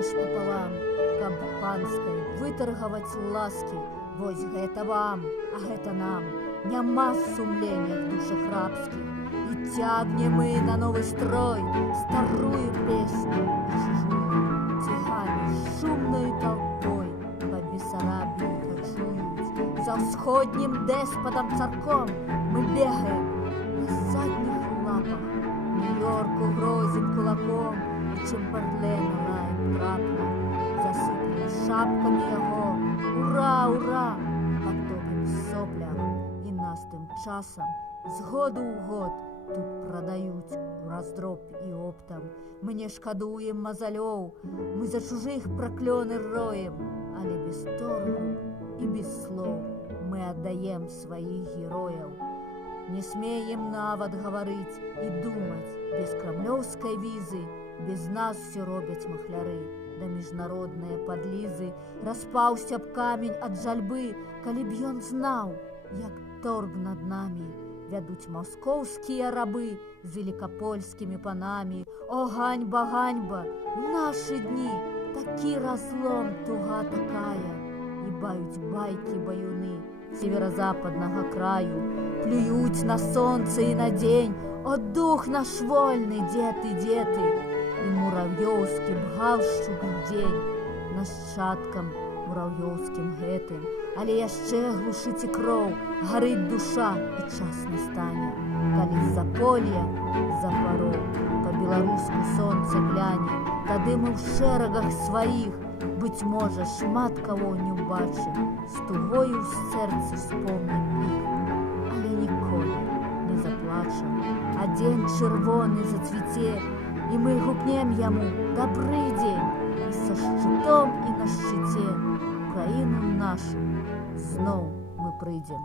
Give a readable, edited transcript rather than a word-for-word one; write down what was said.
аж пополам, каб панскай вытаргаваць ласкі. Вось гэта вам, а гэта нам. Няма сумлення в душах рабских. И тягнем мы на новый строй старую песню и чужую. Тягами шумною толпой по Бессарабии кочуют. За всходним деспотом царком мы бегаем на задних лапах. Нью-Йорку грозим кулаком, и Чемберлена лаем трапно. Засыпали шапками его. Ура, ура! Потопим в соплях. І нас тим часом з году ў год тут прадаюць у раздроб і оптам. Мы не шкадуем мазалёў, мы за чужых праклёны роем, але без торгу і без слоў мы аддаем сваіх герояў. Не смеем нават гаварыць і думаць, без крамлёўскай візы, без нас все робяць махляры. Да міжнародныя падлізы распаўся б камень ад жальбы, калі б ён знаў, як торг над нами вядуць маскоўскія рабы з великопольскімі панамі. О, ганьба, ганьба, нашы дні, такі разлом, туга такая. І баюць байкі баюны северо-западнага краю, плююць на сонце і на дзень. О, дух наш вольны, дзеты, дзеты, і мурав'ёўскім галшчукам дзень, нашчадкам мурав'ёўскім гэтым. Але яшчэ глушыць і кроў, гарыць душа, і час настане, калі з-за полля, з-за пароў па-беларуску сонца гляне. Тады мы ў шэрагах сваіх, быць можа, шмат каго не ўбачым, з тугою ў сэрцы спомнім іх, але ніколі не заплачам. А дзень чырвоны зацвіце, і мы гукнем яму «Добрый дзень!» І са шчытом і на шчыце Украіну нашу зноў мы прыйдзем.